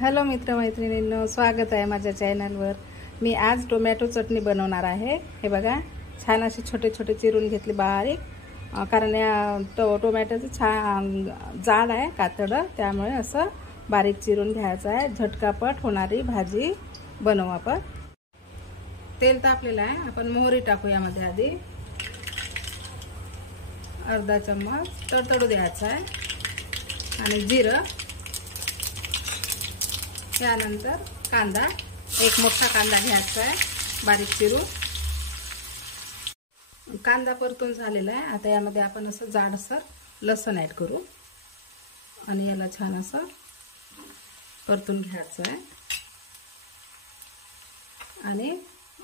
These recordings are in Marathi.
हॅलो मित्रमैत्रिणींनो, स्वागत आहे माझ्या चॅनलवर। मी आज टोमॅटो चटणी बनवणार आहे। हे बघा, छान असे छोटे छोटे चिरून घेतले बारीक, कारण या टोमॅटोचं छान जाड आहे कातडं, त्यामुळे असं बारीक चिरून घ्यायचं आहे। झटकापट होणारी भाजी बनवू आपण। तेल तापलेलं आहे, आपण मोहरी टाकू यामध्ये। आधी अर्धा चम्मच तडतडू द्यायचा आहे आणि जिरं, त्यानंतर कांदा, एक मोठा कांदा घ्यायचा आहे बारीक चिरून। कांदा परतून झालेला आहे। आता यामध्ये आपण असं जाडसर लसूण ऍड करू आणि याला छान असं परतून घ्यायचं आहे। आणि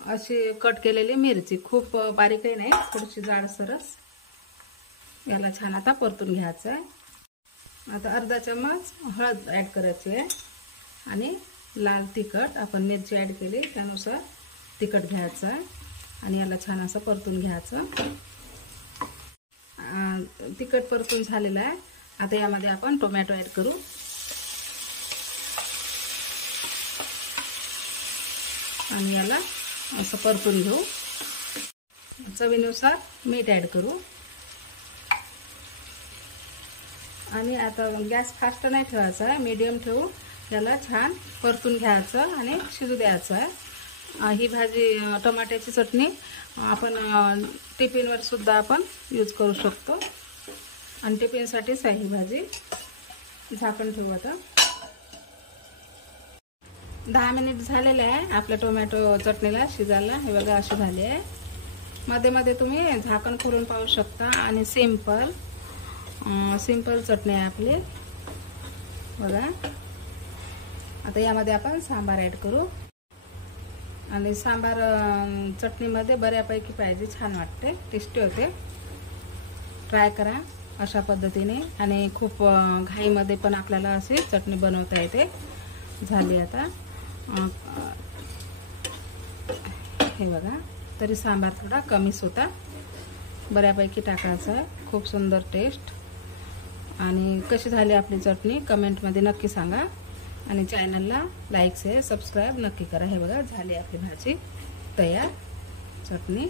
अशी कट केलेली मिरची, खूप बारीकही नाही, थोडीशी जाडसरच, याला छान आता परतून घ्यायचं आहे। आता अर्धा चम्मच हळद ऍड करायची आहे आणि लाल तिखट, आपण मिरची ऍड केली त्यानुसार तिखट घ्यायचं आहे आणि याला छान असं परतून घ्यायचं। तिखट परतून झालेलं आहे। आता यामध्ये आपण टोमॅटो ऍड करू आणि याला असं परतून घेऊ। चवीनुसार मीठ ऍड करू आणि आता गॅस फास्ट नाही ठेवायचा आहे, मीडियम ठेवू, याला छान परतून घ्यायचं आणि शिजू द्यायचं आहे। ही भाजी टमाट्याची चटणी आपण टिफिनवर सुद्धा आपण यूज करू शकतो आणि टिफिनसाठीच आहे ही भाजी। झाकण ठेवू आता। 10 मिनिट झालेले आहे आपल्या टोमॅटो चटणीला शिजायला। हे बघा, अशी झाली आहे। मध्ये मध्ये तुम्ही झाकण खोलून पाहू शकता। आणि सिंपल चटणी आहे आपली, बघा। आता यामध्ये आपण सांबार ऍड करू आणि सांबार चटणीमध्ये बऱ्यापैकी पाहिजे, छान वाटते, टेस्टी होते। ट्राय करा अशा पद्धतीने। आणि खूप घाईमध्ये पण आपल्याला अशी चटणी बनवता येते। झाली आता, हे बघा, तरी सांबार थोडा कमीच होता, बऱ्यापैकी टाकायचा आहे। खूप सुंदर टेस्ट। आणि कशी झाली आपली चटणी कमेंटमध्ये नक्की सांगा आणि चॅनलला लाईक शेअर सबस्क्राईब नक्की करा। हे बघा, झाली आपली भाजी तयार, चटणी।